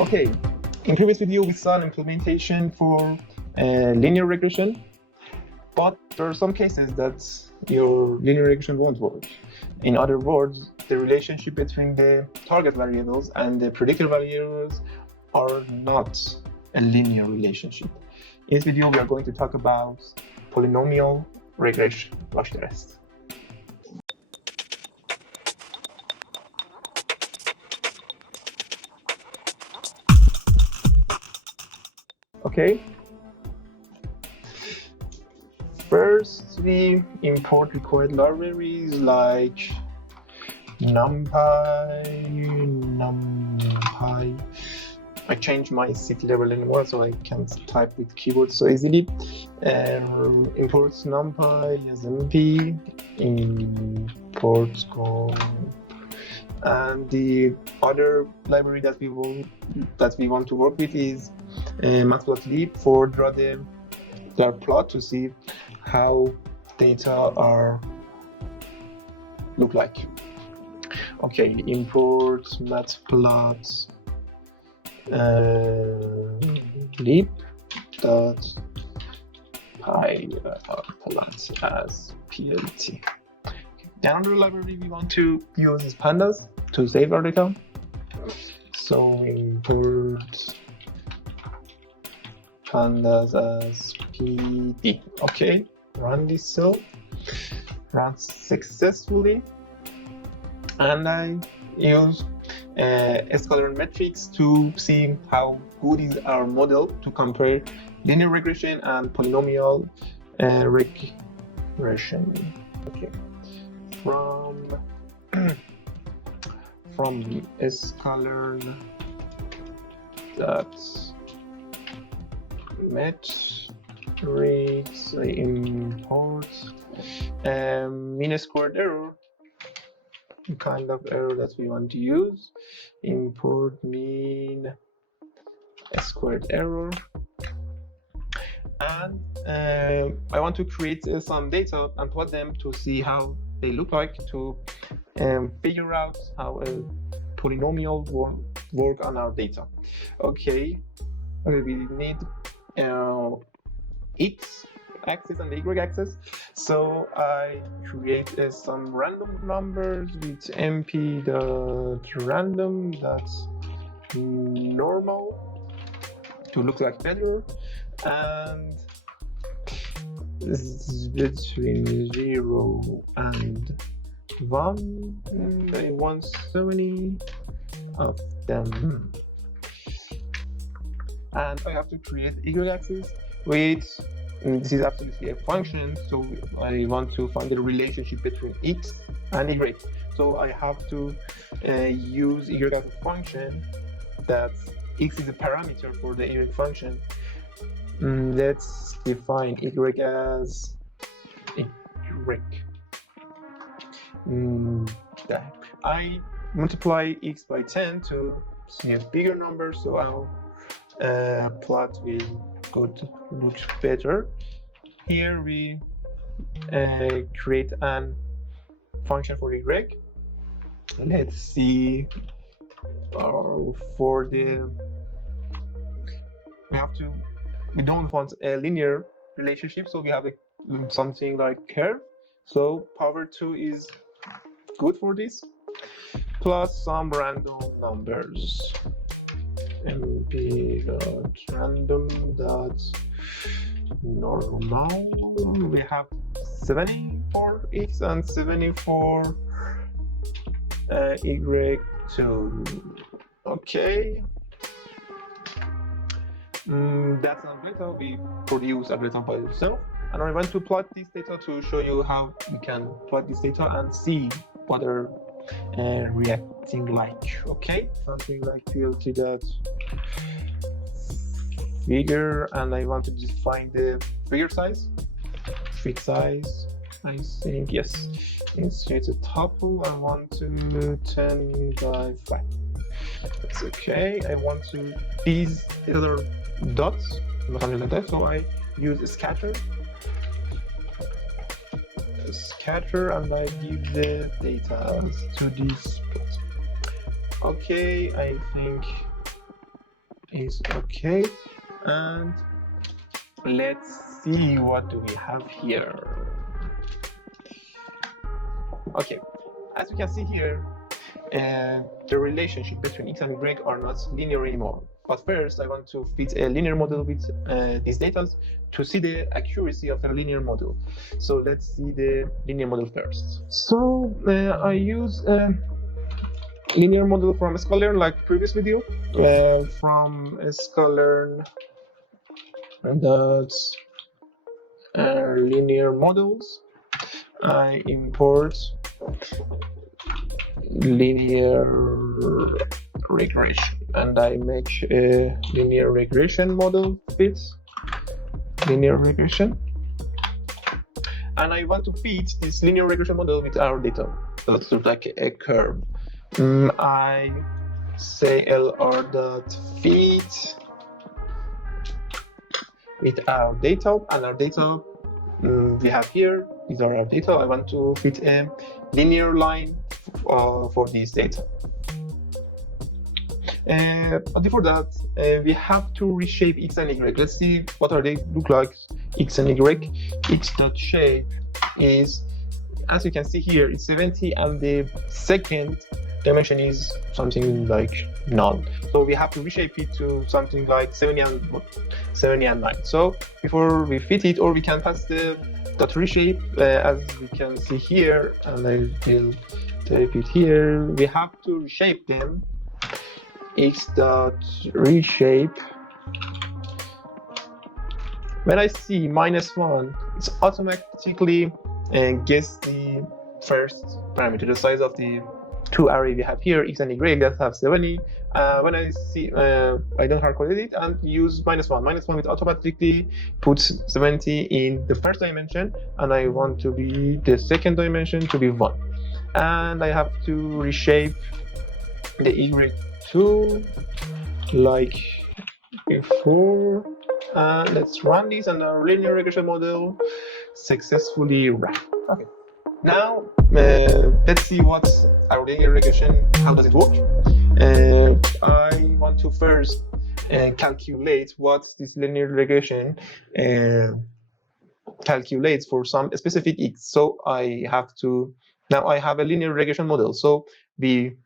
Okay, in previous video we saw an implementation for linear regression, but there are some cases that your linear regression won't work. In other words, the relationship between the target variables and the predictor variables are not a linear relationship. In this video we are going to talk about polynomial regression. Watch the rest. Okay. First, we import required libraries like NumPy. I changed my city level anymore, so I can't type with keyboard so easily. Import NumPy as MP, import scope, and the other library that we want to work with is matplotlib for draw the plot to see how data look like. Okay, import matplotlib plot as plt. Another library we want to use is pandas to save our data. So import pandas as pd. Okay, run this cell, run successfully, and I use SciKit-learn metrics to see how good is our model to compare linear regression and polynomial regression. Okay, from SciKit-learn metrics, I import mean squared error, kind of error that we want to use. Import mean squared error, and I want to create some data and plot them to see how they look like, to figure out how a polynomial will work on our data. Okay, we need x axis and the y axis, so I create some random numbers with mp.random.normal to look like better, and between 0 and 1 I want 70 of them, and I have to create y-axis with, this is absolutely a function, so I want to find the relationship between x and y. So I have to use y-axis function that x is a parameter for the y function. Let's define y as y. I multiply x by 10 to see a bigger number, so our plot will look better. Here we create an function for y. Let's see, for the we don't want a linear relationship, so we have something like curve. So power 2 is good for this, plus some random numbers. mp.random.normal. We have 70 for x and 70 for y2. Okay, that's an data we produce a data by itself, and I want to plot this data to show you how we can plot this data and see what are reacting like. Okay, something like plt that figure, and I want to define the figure size, fig size, I think, yes, insert a tuple. I want to 10 by 5. That's okay. I want to these other dots, something like that, so I use a scatter, and I give the data to this. Okay, I think is okay. And let's see what do we have here. Okay, as you can see here, the relationship between x and y are not linear anymore. But first, I want to fit a linear model with these data to see the accuracy of a linear model. So let's see the linear model first. So I use a linear model from SciKit-learn, like previous video, from SciKit-learn linear models. I import linear regression and I make a linear regression model fit linear regression, and I want to fit this linear regression model with our data. So it's sort of like a curve. I say lr.fit with our data, and our data we have here. These are our data. I want to fit a linear line for this data. But before that, we have to reshape x and y. Let's see what are they look like, x and y. X.shape is, as you can see here, it's 70, and the second dimension is something like none. So we have to reshape it to something like 70 and 9. So before we fit it, or we can pass the dot reshape, as we can see here, and I will type it here. We have to reshape them. X.reshape. When I see -1, it's automatically guess the first parameter, the size of the two array we have here, x and y, that have 70. When I see, I don't hard-coded it and use -1. -1 will automatically put 70 in the first dimension, and I want to be the second dimension to be 1. And I have to reshape the y2 like before. Let's run this, and our linear regression model successfully ran. Okay. Now let's see what our linear regression, how does it work. I want to first calculate what this linear regression calculates for some specific x. So I have to, now I have a linear regression model. So we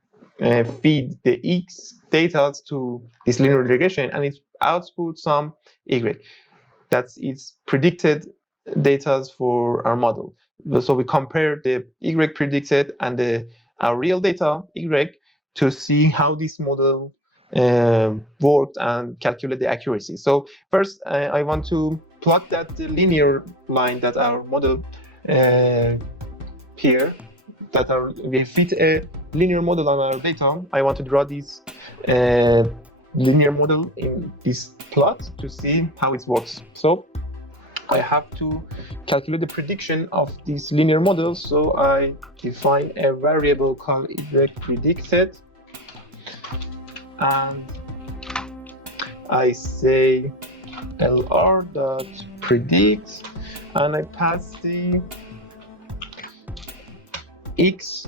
feed the x data to this linear regression, and it outputs some y. That's its predicted data for our model. So we compare the y predicted and our real data y to see how this model worked and calculate the accuracy. So first, I want to plot that linear line that our model here, that we fit a linear model on our data. I want to draw this linear model in this plot to see how it works. So I have to calculate the prediction of this linear model. So I define a variable called y-predicted, and I say lr.predict, and I pass the x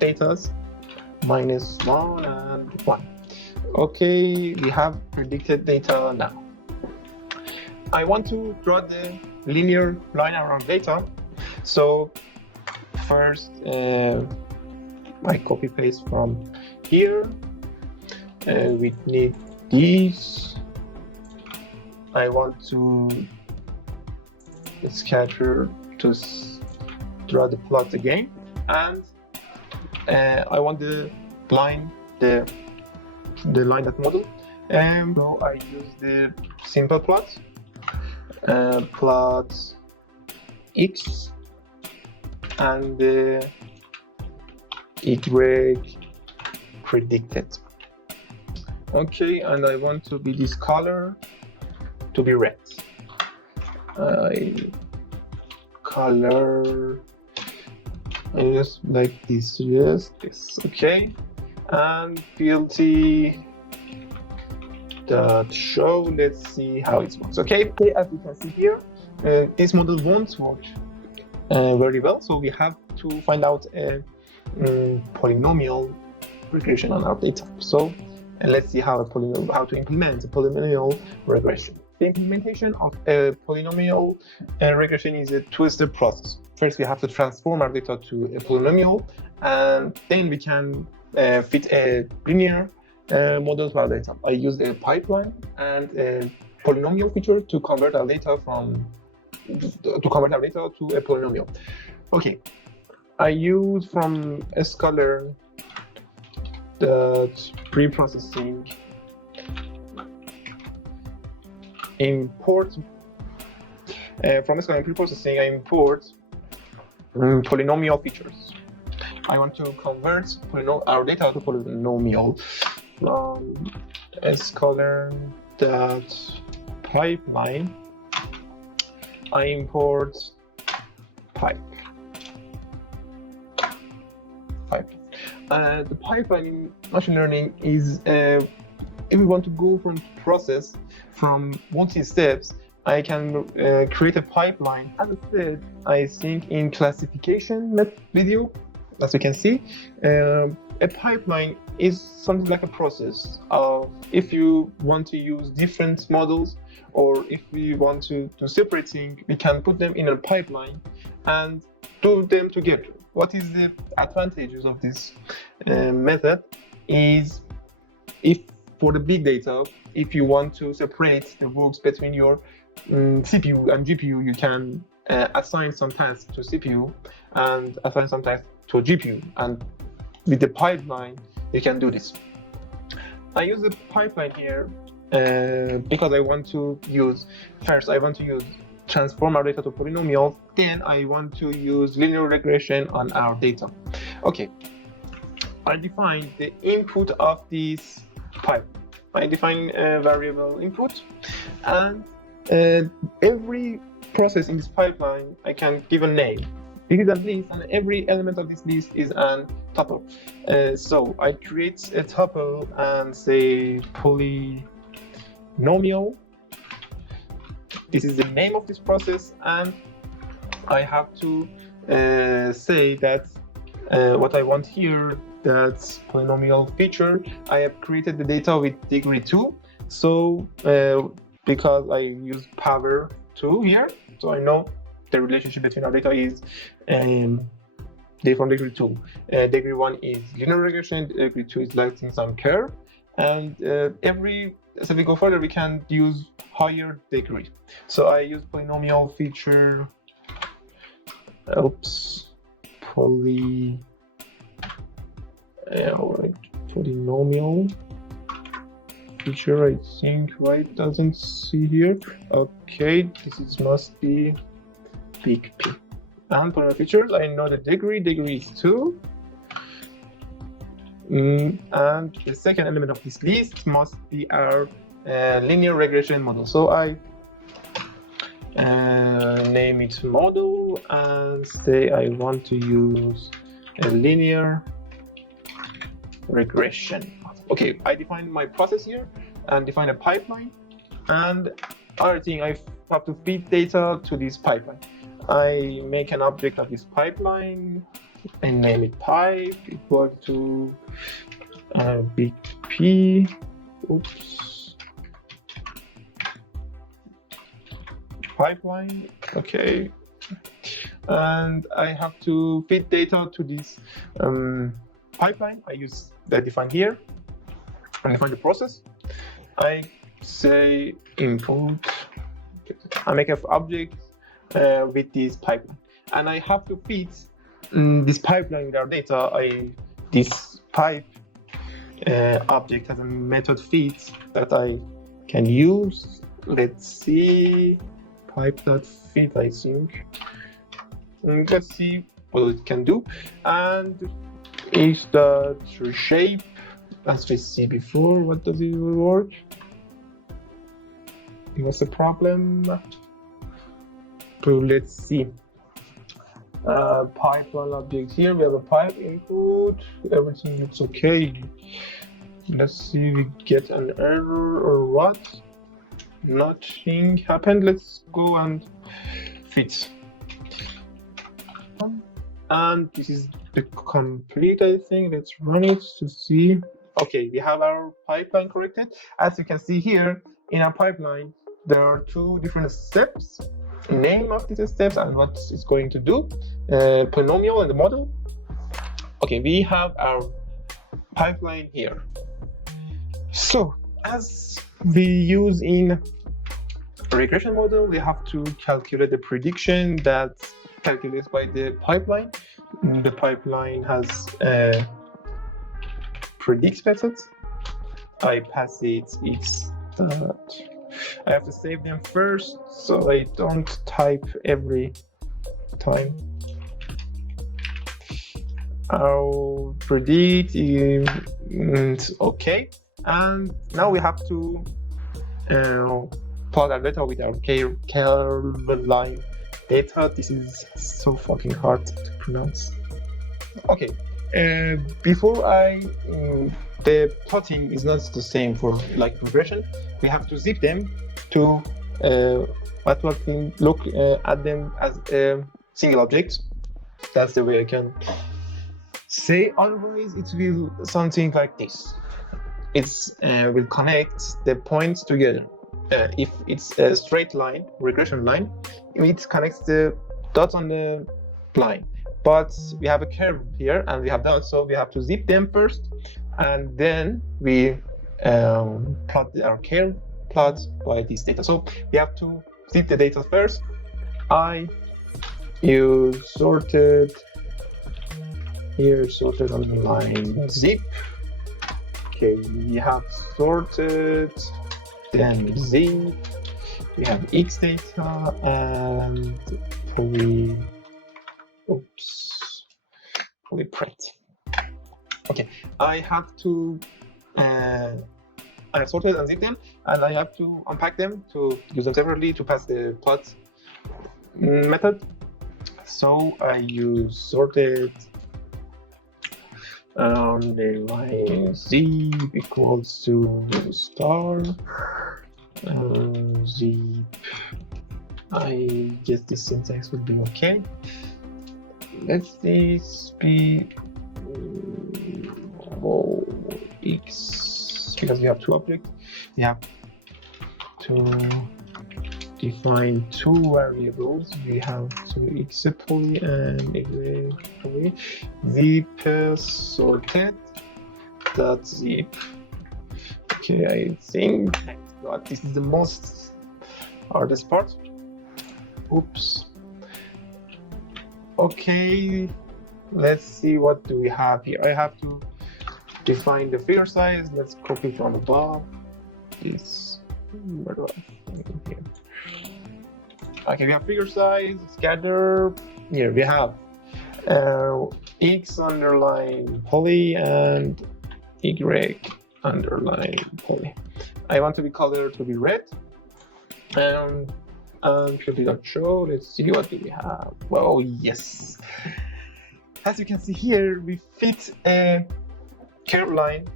data -1 and 1. Okay, we have predicted data now. I want to draw the linear line around data. So first, I copy paste from here. We need these. I want to scatter to draw the plot again, and I want the line, the line that model. So I use the simple plot. Plot x and the y predicted. Okay, and I want to be this color to be red. Color just like this. Yes, this. Okay, and PLT dot show. Let's see how it works. Okay, as you can see here, this model won't work very well, so we have to find out a polynomial regression on our data. So And let's see how to implement a polynomial regression. The implementation of a polynomial regression is a two-step process. First, we have to transform our data to a polynomial, and then we can fit a linear model to our data. I used a pipeline and a polynomial feature to convert our data to a polynomial. Okay, I use from SciKit-learn that pre-processing import from SciKit-learn pre-processing. I import polynomial features. I want to convert our data to polynomial from SciKit-learn that pipeline. I import pipe. The pipeline in machine learning is if we want to go from process from multi-steps, I can create a pipeline. As I said, I think in classification video, as we can see, a pipeline is something like a process of if you want to use different models, or if we want to do separate things, we can put them in a pipeline and do them together. What is the advantages of this method is, if for the big data, if you want to separate the works between your CPU and GPU, you can assign some tasks to CPU and assign some tasks to GPU, and with the pipeline you can do this. I use the pipeline here because I want to use transform our data to polynomials, then I want to use linear regression on our data. Okay, I define the input of this pipe. I define a variable input, and every process in this pipeline I can give a name. This is a list, and every element of this list is an tuple. So I create a tuple and say polynomial. This is the name of this process, and I have to say that what I want here, that polynomial feature, I have created the data with degree 2. So because I use power 2 here, so I know the relationship between our data is from degree 2. Degree 1 is linear regression, degree 2 is lighting some curve, and as we go further, we can use higher degree. So I use polynomial feature. Polynomial feature, I think, right? Doesn't see here. Okay, this must be big P. And polynomial features, I know the degree is 2. And the second element of this list must be our linear regression model. So I name it model and say I want to use a linear regression. Okay, I define my process here and define a pipeline, and other thing, I have to feed data to this pipeline. I make an object of this pipeline and name it pipe equal to big P. Pipeline. Okay, and I have to feed data to this pipeline. I use that defined here and define the process. I say input. I make an object with this pipeline, and I have to feed this pipeline with our data. This pipe object has a method feed that I can use. Let's see, pipe.feed, I think. Let's see what it can do. And is the reshape, as we see before. What does it work? What's the problem? So let's see. Pipeline object here. We have a pipe input. Everything looks okay. Let's see if we get an error or what. Nothing happened. Let's go and fit. And this is the complete, I think. Let's run it to see. Okay, we have our pipeline corrected. As you can see here, in our pipeline, there are two different steps, name of these steps and what it's going to do, polynomial and the model. Okay, we have our pipeline here. So, as we use in regression model, we have to calculate the prediction that's calculated by the pipeline. The pipeline has predict methods. I pass it x dot. I have to save them first so I don't type every time. I'll predict okay, and now we have to plot our data with our curve line data. This is so fucking hard to pronounce. Okay, before the plotting is not the same for like regression. We have to zip them to look at them as a single object. That's the way I can say. Otherwise, it will something like this. It's will connect the points together. If it's a straight line, regression line, it connects the dots on the line. But we have a curve here and we have dots, so we have to zip them first, and then we plot our curve plot by this data. So we have to zip the data first. I use sorted here, sorted on the line zip. Okay, we have sorted, then zip. We have x data and polyprint. Okay, I have to I have sorted and zipped them, and I have to unpack them to use them separately to pass the plot method. So I use sorted on the line z equals to star zip. I guess this syntax will be okay. Let this be x, because we have two objects. We have to define two variables. We have x poly and y poly. Zip sorted dot zip. Okay, I think that this is the most hardest part. Oops. Okay, let's see what do we have here. I have to define the figure size. Let's copy from above. This. Where do I find here? Okay, we have figure size, scatter. Here we have x underline poly and y underline poly. I want to be color to be red. And show. Let's see what do we have. Oh yes, as you can see here, we fit a curve line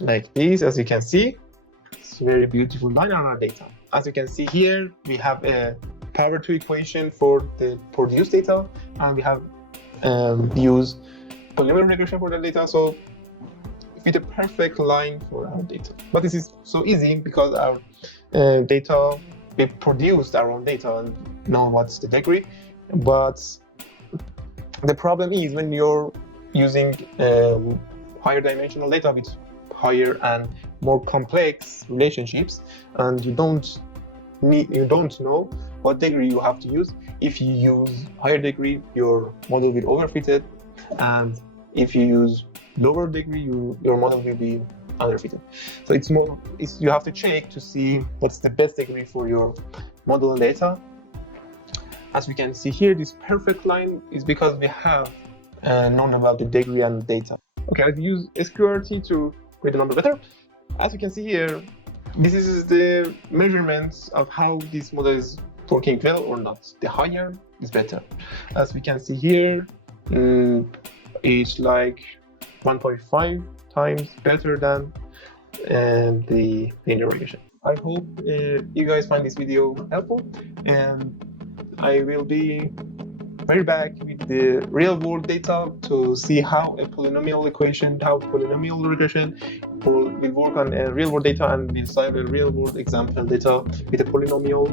like this. As you can see, it's a very beautiful line on our data. As you can see here, we have a power 2 equation for the produced data, and we have used polynomial regression for the data, so fit a perfect line for our data. But this is so easy because our data, we produced our own data and know what's the degree. But the problem is when you're using higher dimensional data with higher and more complex relationships, and you don't know what degree you have to use. If you use higher degree, your model will overfit it, and if you use lower degree, your model will be underfitted. So you have to check to see what's the best degree for your model and data. As we can see here, this perfect line is because we have known about the degree and data. Okay, I've used SQRT to create the number better. As you can see here, this is the measurements of how this model is working well or not. The higher is better. As we can see here, it's like 1.5 times better than the linear regression. I hope you guys find this video helpful, and I will be we're back with the real world data to see how a polynomial equation, how polynomial regression will work on real world data, and we'll solve a real world example data with a polynomial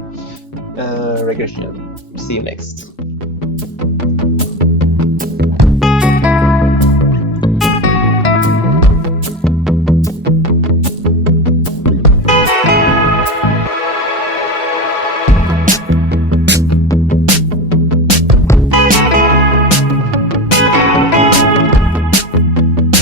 regression. See you next.